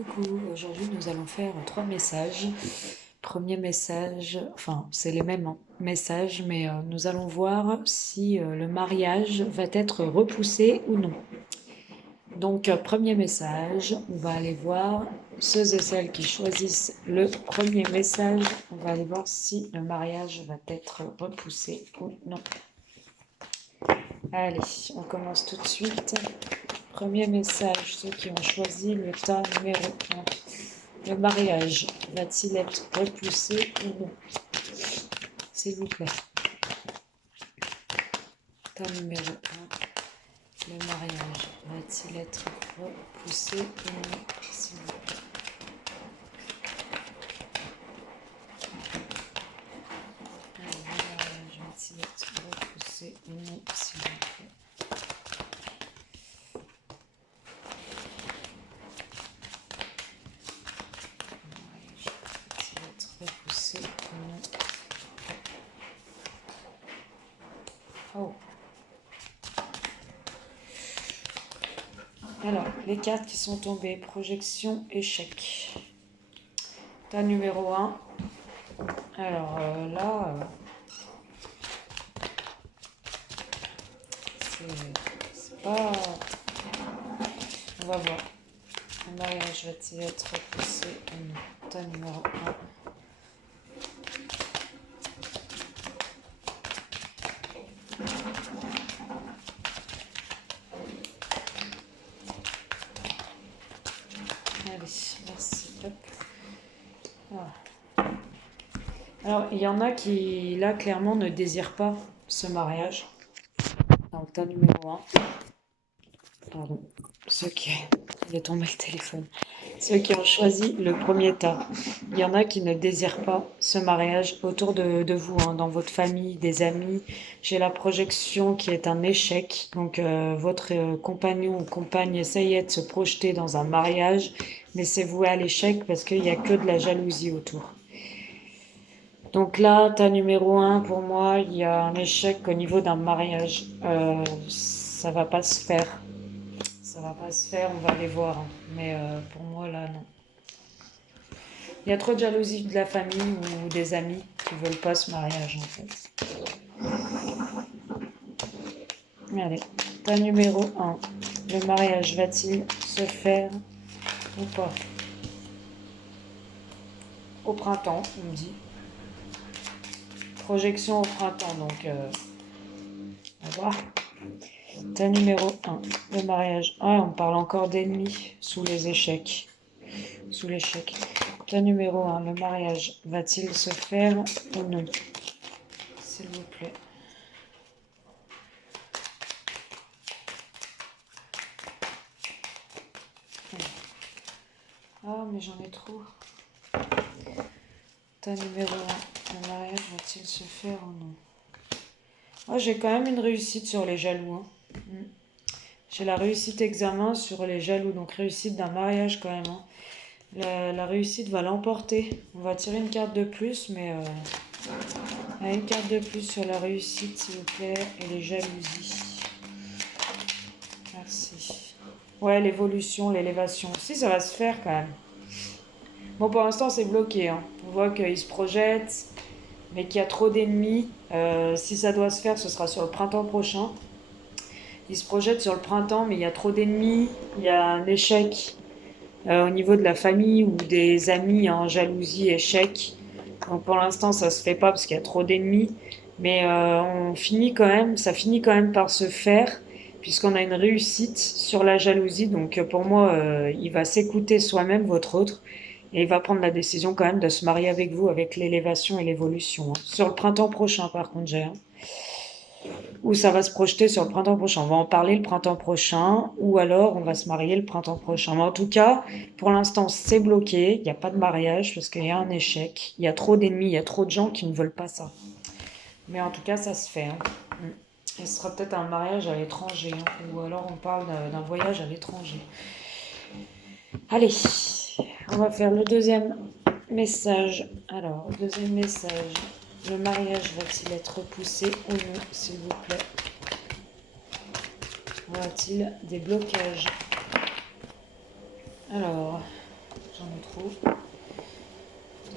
Coucou, aujourd'hui nous allons faire 3 messages. Premier message, enfin c'est les mêmes messages, mais nous allons voir si le mariage va être repoussé ou non. Donc premier message, on va aller voir ceux et celles qui choisissent le premier message. On va aller voir si le mariage va être repoussé ou non. Allez, on commence tout de suite. Premier message, ceux qui ont choisi le tas numéro 1. Le mariage va-t-il être repoussé ou non? S'il vous plaît. Tas numéro 1. Le mariage va-t-il être repoussé ou non? S'il vous plaît. Le mariage va-t-il être repoussé ou non? S'il vous plaît. Repoussé ou non. Oh. Alors, les cartes qui sont tombées, projection, échec. Tas numéro 1. Alors là, c'est pas... On va voir. Le mariage va-t-il être repoussé ou non? Tas numéro 1. Allez, merci. Hop. Ah. Alors, il y en a qui, là, clairement, ne désirent pas ce mariage. Dans le tas numéro 1. Pardon. Ceux qui... Il est tombé le téléphone. Ceux qui ont choisi le premier tas. Il y en a qui ne désirent pas ce mariage autour de vous, hein, dans votre famille, des amis. J'ai la projection qui est un échec. Donc, votre compagnon ou compagne essayait de se projeter dans un mariage, mais c'est voué à l'échec parce qu'il n'y a que de la jalousie autour. Donc là, tas numéro 1, pour moi, il y a un échec au niveau d'un mariage. Ça va pas se faire. Ça va pas se faire, on va aller voir, hein. Mais pour moi, là, non. Il y a trop de jalousie de la famille ou des amis qui veulent pas ce mariage, en fait. Allez, tas numéro 1. Le mariage va-t-il se faire ou pas? Au printemps, on me dit. Projection au printemps, donc on va voir. Tas numéro 1. Le mariage. Ah, on parle encore d'ennemis sous les échecs. Sous l'échec. Tas numéro 1. Le mariage va-t-il se faire ou non? S'il vous plaît. Ah, mais j'en ai trop. Tas numéro 1. Le mariage va-t-il se faire ou non? Oh, j'ai quand même une réussite sur les jaloux, hein. J'ai la réussite examen sur les jaloux, donc réussite d'un mariage quand même, hein. La réussite va l'emporter. On va tirer une carte de plus, mais une carte de plus sur la réussite, s'il vous plaît, et les jalousies. Merci. Ouais, l'évolution, l'élévation. Si, ça va se faire quand même. Bon, pour l'instant, c'est bloqué, hein. On voit qu'il se projette, mais qu'il y a trop d'ennemis. Si ça doit se faire, ce sera sur le printemps prochain. Il se projette sur le printemps, mais il y a trop d'ennemis. Il y a un échec au niveau de la famille ou des amis en jalousie, échec. Donc pour l'instant, ça se fait pas parce qu'il y a trop d'ennemis. Mais ça finit quand même par se faire puisqu'on a une réussite sur la jalousie. Donc pour moi, il va s'écouter soi-même, votre autre, et il va prendre la décision quand même de se marier avec vous, avec l'élévation et l'évolution, hein. Sur le printemps prochain, par contre, j'ai, hein. Ou ça va se projeter sur le printemps prochain. On va en parler le printemps prochain, ou alors on va se marier le printemps prochain. Mais en tout cas, pour l'instant, c'est bloqué. Il n'y a pas de mariage parce qu'il y a un échec. Il y a trop d'ennemis, il y a trop de gens qui ne veulent pas ça. Mais en tout cas, ça se fait, hein. Et ce sera peut-être un mariage à l'étranger, hein. Ou alors on parle d'un voyage à l'étranger. Allez, on va faire le deuxième message. Alors, deuxième message. Le mariage va-t-il être repoussé ou non, s'il vous plaît? Y a-t-il des blocages? Alors, J'en ai trop.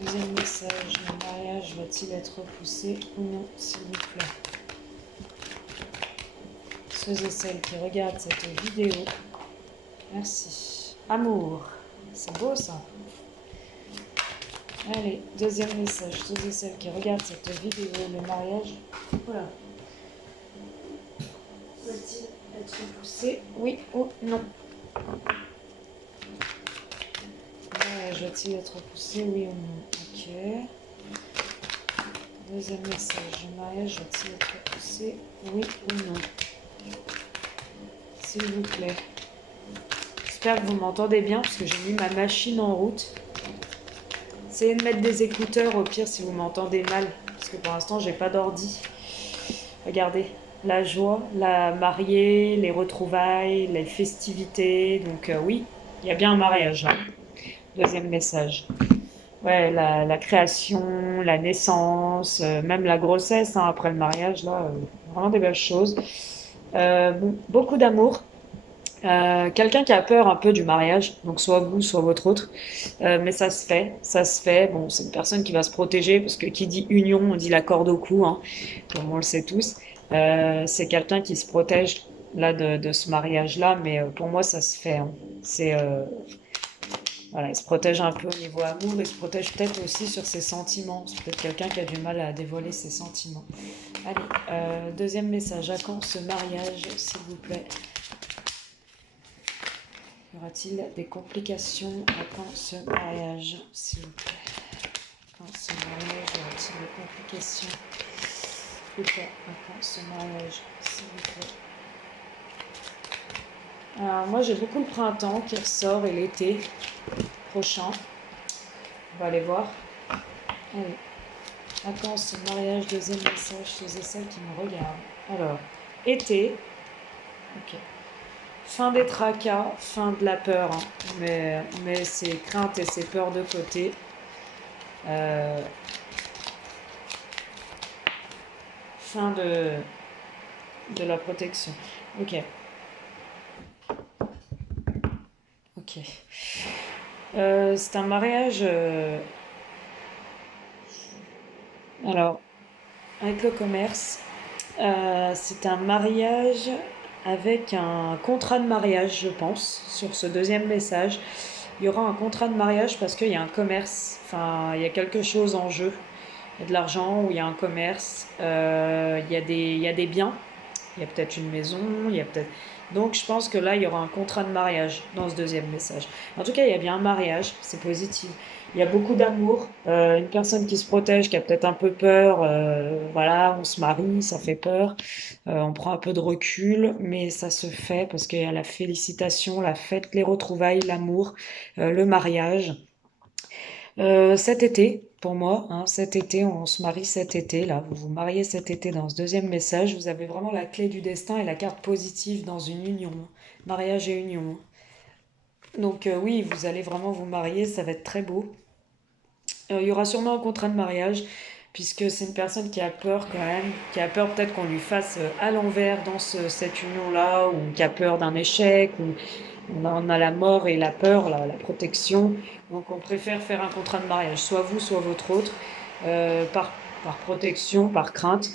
Deuxième message, le mariage va-t-il être repoussé ou non, s'il vous plaît? Ceux et celles qui regardent cette vidéo, merci. Amour, c'est beau ça. Allez, deuxième message, ceux et celles qui regardent cette vidéo, le mariage, voilà. Va-t-il être repoussé, oui ou non? Va-t-il être repoussé, oui ou non? Ok. Deuxième message, le mariage va-t-il être repoussé, oui ou non? S'il vous plaît. J'espère que vous m'entendez bien parce que j'ai mis ma machine en route. Essayez de mettre des écouteurs au pire si vous m'entendez mal. Parce que pour l'instant, j'ai pas d'ordi. Regardez, la joie, la mariée, les retrouvailles, les festivités. Donc oui, il y a bien un mariage là. Deuxième message. Ouais, la création, la naissance, même la grossesse hein, après le mariage, là, vraiment des belles choses. Bon, beaucoup d'amour. Quelqu'un qui a peur un peu du mariage, donc soit vous, soit votre autre, mais ça se fait, ça se fait. Bon, c'est une personne qui va se protéger parce que qui dit union, on dit la corde au cou, hein, comme on le sait tous. C'est quelqu'un qui se protège là de ce mariage-là, mais pour moi ça se fait. Hein. C'est voilà, il se protège un peu au niveau amour, il se protège peut-être aussi sur ses sentiments. C'est peut-être quelqu'un qui a du mal à dévoiler ses sentiments. Allez, deuxième message. À quand ce mariage, s'il vous plaît? Y aura-t-il des complications à quand ce mariage, s'il vous plaît? Quand ce mariage, y aura-t-il des complications ou pas? À quand ce mariage, s'il vous plaît? Alors, moi, j'ai beaucoup le printemps qui ressort et l'été prochain. On va aller voir. Allez. À quand ce mariage? Deuxième message, ceux et celles qui me regardent. Alors, été. Ok. Fin des tracas, fin de la peur, hein. Mais ses craintes et ses peurs de côté. Fin de la protection. Ok. Ok. C'est un mariage. Alors, avec le commerce, c'est un mariage avec un contrat de mariage, je pense, sur ce deuxième message. Il y aura un contrat de mariage parce qu'il y a un commerce, enfin, il y a quelque chose en jeu. Il y a de l'argent ou il y a un commerce, il y a des biens, il y a peut-être une maison, il y a peut-être... Donc je pense que là, il y aura un contrat de mariage dans ce deuxième message. En tout cas, il y a bien un mariage, c'est positif. Il y a beaucoup d'amour, une personne qui se protège, qui a peut-être un peu peur, voilà, on se marie, ça fait peur, on prend un peu de recul, mais ça se fait parce qu'il y a la félicitation, la fête, les retrouvailles, l'amour, le mariage. Cet été, pour moi, hein, cet été, on se marie cet été, là, vous vous mariez cet été dans ce deuxième message, vous avez vraiment la clé du destin et la carte positive dans une union, mariage et union. Donc oui, vous allez vraiment vous marier, ça va être très beau. Il y aura sûrement un contrat de mariage, puisque c'est une personne qui a peur quand même, qui a peur peut-être qu'on lui fasse à l'envers dans cette union-là, ou qui a peur d'un échec, ou on a la mort et la peur, la protection. Donc on préfère faire un contrat de mariage, soit vous, soit votre autre, par protection, par crainte.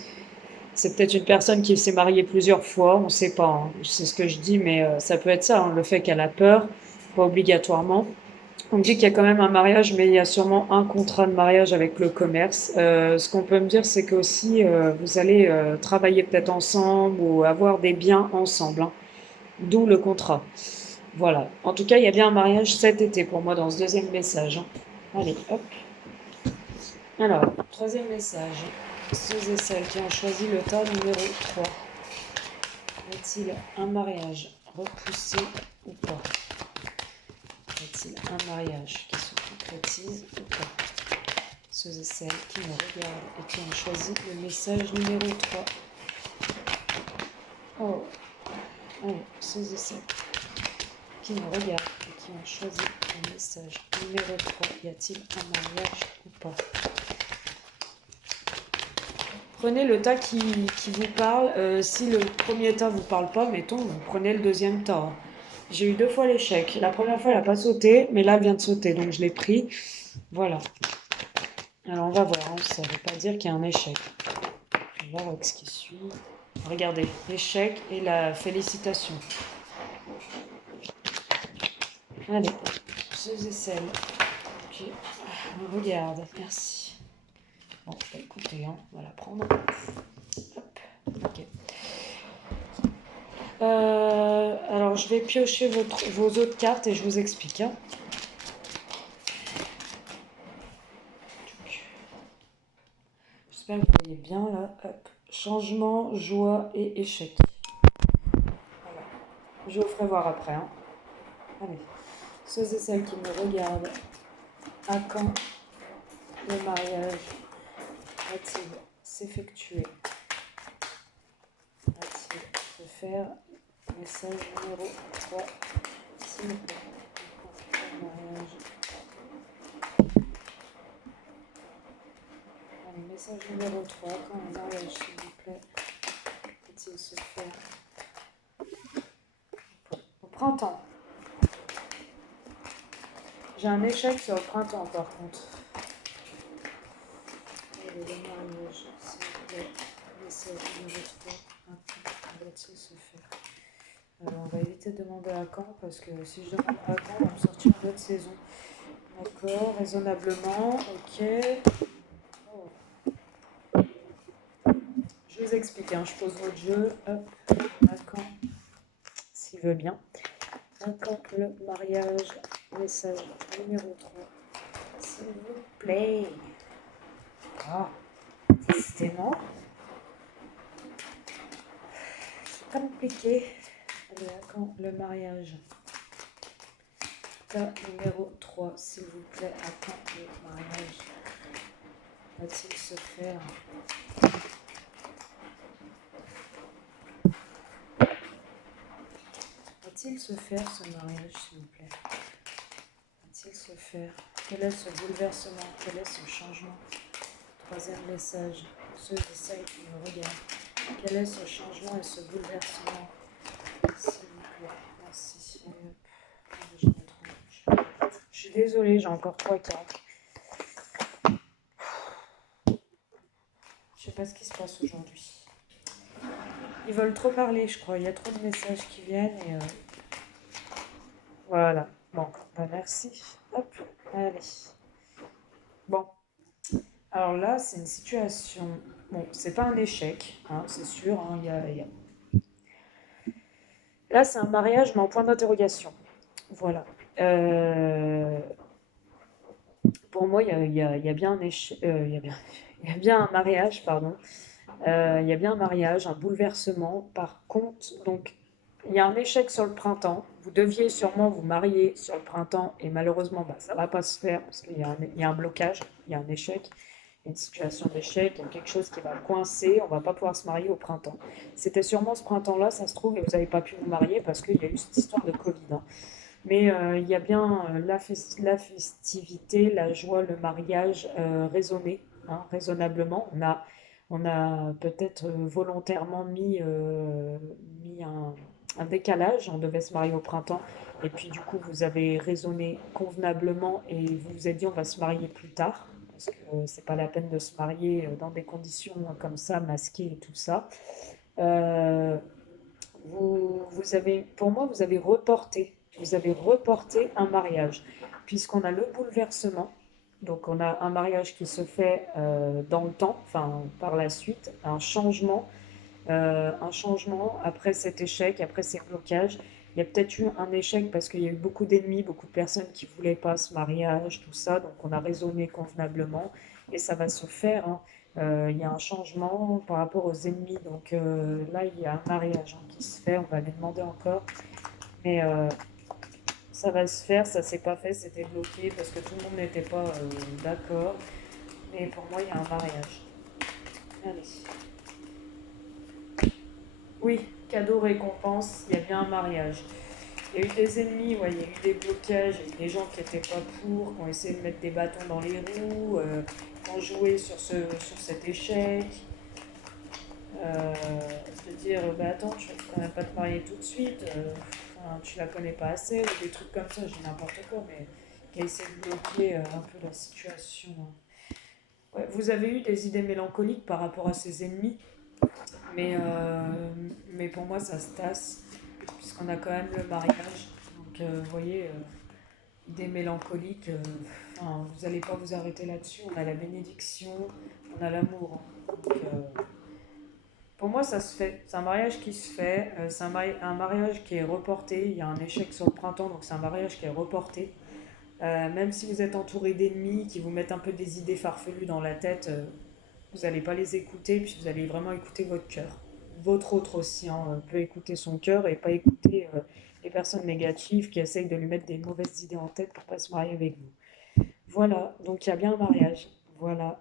C'est peut-être une personne qui s'est mariée plusieurs fois, on ne sait pas, hein. C'est ce que je dis, mais ça peut être ça, hein, le fait qu'elle a peur, pas obligatoirement. On me dit qu'il y a quand même un mariage, mais il y a sûrement un contrat de mariage avec le commerce. Ce qu'on peut me dire, c'est qu'aussi, vous allez travailler peut-être ensemble ou avoir des biens ensemble, hein. D'où le contrat. Voilà. En tout cas, il y a bien un mariage cet été pour moi dans ce deuxième message, hein. Allez, hop. Alors, troisième message. Ceux et celles qui ont choisi le tas numéro 3. Y a-t-il un mariage repoussé ou pas? Y a-t-il un mariage qui se concrétise ou pas? Ceux et celles qui me regardent et qui ont choisi le message numéro 3. Oh, allez, ceux et celles qui me regardent et qui ont choisi le message numéro 3. Y a-t-il un mariage ou pas? Prenez le tas qui vous parle. Si le premier tas vous parle pas, mettons, vous prenez le deuxième tas. J'ai eu 2 fois l'échec. La première fois, elle n'a pas sauté, mais là, elle vient de sauter, donc je l'ai pris. Voilà. Alors, on va voir, hein. Ça ne veut pas dire qu'il y a un échec. On va voir avec ce qui suit. Regardez, l'échec et la félicitation. Allez, ceux et celles qui regarde, merci. Bon, bah, écoutez, hein, on va la prendre. Hop, ok. Alors, je vais piocher vos autres cartes et je vous explique, hein. J'espère que vous voyez bien là. Hop. Changement, joie et échec. Voilà. Je vous ferai voir après, hein. Allez. Ceux et celles qui me regardent, à quand le mariage va-t-il s'effectuer? Va-t-il se faire? Message numéro 3, s'il vous plaît. Le mariage. Allez, message numéro 3, quand le mariage, s'il vous plaît, va-t-il se faire au printemps? J'ai un échec sur le printemps par contre. Allez, le mariage, s'il vous plaît, message numéro 3, quand va-t-il se faire? Alors, on va éviter de demander à quand, parce que si je demande à quand, on va me sortir une autre saison. D'accord, raisonnablement, ok. Oh. Je vous explique, hein, je pose votre jeu. Hop, à quand, s'il veut bien. À quand le mariage, message numéro 3, s'il vous plaît. Ah, décidément. C'est compliqué. Allez, à quand le mariage? Cas numéro 3, s'il vous plaît, à quand le mariage va-t-il se faire? Va-t-il se faire ce mariage, s'il vous plaît? Va-t-il se faire? Quel est ce bouleversement? Quel est ce changement? Troisième message, ceux et celles qui me regardent. Quel est ce changement et ce bouleversement? S'il vous plaît, merci. Je suis désolée, j'ai encore 3 cartes. Je sais pas ce qui se passe aujourd'hui. Ils veulent trop parler, je crois. Il y a trop de messages qui viennent et voilà. Bon, bah merci. Hop, allez. Bon, alors là, c'est une situation. Bon, c'est pas un échec, hein, c'est sûr. Hein, Là, c'est un mariage, mais en point d'interrogation. Voilà. Euh, Pour moi, il y a bien un échec, il y a bien un mariage, pardon. Il y a bien un mariage, un bouleversement. Par contre, donc, il y a un échec sur le printemps. Vous deviez sûrement vous marier sur le printemps et malheureusement, bah, ça ne va pas se faire parce qu'il y a un blocage, il y a un échec, une situation d'échec, il y a quelque chose qui va coincer, on ne va pas pouvoir se marier au printemps. C'était sûrement ce printemps-là, ça se trouve, et vous n'avez pas pu vous marier parce qu'il y a eu cette histoire de Covid, hein. Mais il y a bien la festivité, la joie, le mariage raisonné, hein, raisonnablement. On a peut-être volontairement mis un décalage. On devait se marier au printemps. Et puis du coup, vous avez raisonné convenablement et vous vous êtes dit on va se marier plus tard. Parce que c'est pas la peine de se marier dans des conditions comme ça, masquées et tout ça. Euh, vous avez, pour moi, vous avez reporté un mariage, puisqu'on a le bouleversement. Donc, on a un mariage qui se fait dans le temps, enfin, par la suite, un changement après cet échec, après ces blocages. Il y a peut-être eu un échec parce qu'il y a eu beaucoup d'ennemis, beaucoup de personnes qui ne voulaient pas ce mariage, tout ça. Donc, on a raisonné convenablement et ça va se faire, hein. Il y a un changement par rapport aux ennemis. Donc là, il y a un mariage, hein, qui se fait. On va lui demander encore. Mais ça va se faire. Ça s'est pas fait. C'était bloqué parce que tout le monde n'était pas d'accord. Mais pour moi, il y a un mariage. Allez. Oui, cadeau récompense, il y a bien un mariage. Il y a eu des ennemis, ouais, il y a eu des blocages, il y a eu des gens qui n'étaient pas pour, qui ont essayé de mettre des bâtons dans les roues, qui ont joué sur cet échec. De dire, bah attends, tu vas quand même pas te marier tout de suite. enfin, tu la connais pas assez, ou des trucs comme ça, j'ai n'importe quoi, mais qui essaie de bloquer un peu la situation. Ouais, vous avez eu des idées mélancoliques par rapport à ses ennemis, mais, mais pour moi, ça se tasse, puisqu'on a quand même le mariage. Donc, vous voyez, idées mélancoliques, enfin, vous n'allez pas vous arrêter là-dessus. On a la bénédiction, on a l'amour, hein. Donc, pour moi, ça se fait. C'est un mariage qui se fait. C'est un mariage qui est reporté. Il y a un échec sur le printemps, donc c'est un mariage qui est reporté. Même si vous êtes entouré d'ennemis qui vous mettent un peu des idées farfelues dans la tête, vous n'allez pas les écouter, puis vous allez vraiment écouter votre cœur. Votre autre aussi, hein, peut écouter son cœur et pas écouter les personnes négatives qui essayent de lui mettre des mauvaises idées en tête pour pas se marier avec vous. Voilà, donc il y a bien un mariage. Voilà,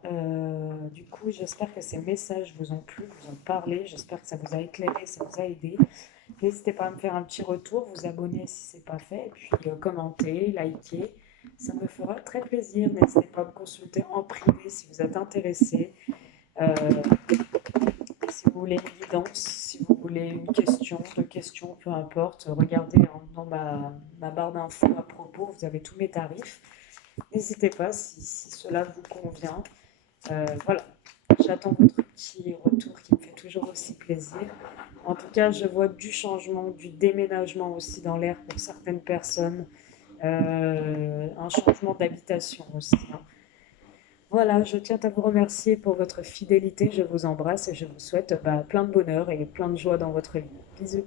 du coup, j'espère que ces messages vous ont plu, vous ont parlé. J'espère que ça vous a éclairé, ça vous a aidé. N'hésitez pas à me faire un petit retour, vous abonner si ce n'est pas fait, et puis commenter, liker. Ça me fera très plaisir. N'hésitez pas à me consulter en privé si vous êtes intéressé. Euh, Si vous voulez une guidance, si vous voulez une question, deux questions, peu importe, regardez dans ma barre d'infos à propos, vous avez tous mes tarifs. N'hésitez pas si cela vous convient. Voilà, j'attends votre petit retour qui me fait toujours aussi plaisir. En tout cas, je vois du changement, du déménagement aussi dans l'air pour certaines personnes, un changement d'habitation aussi, hein. Voilà, je tiens à vous remercier pour votre fidélité, je vous embrasse et je vous souhaite plein de bonheur et plein de joie dans votre vie. Bisous.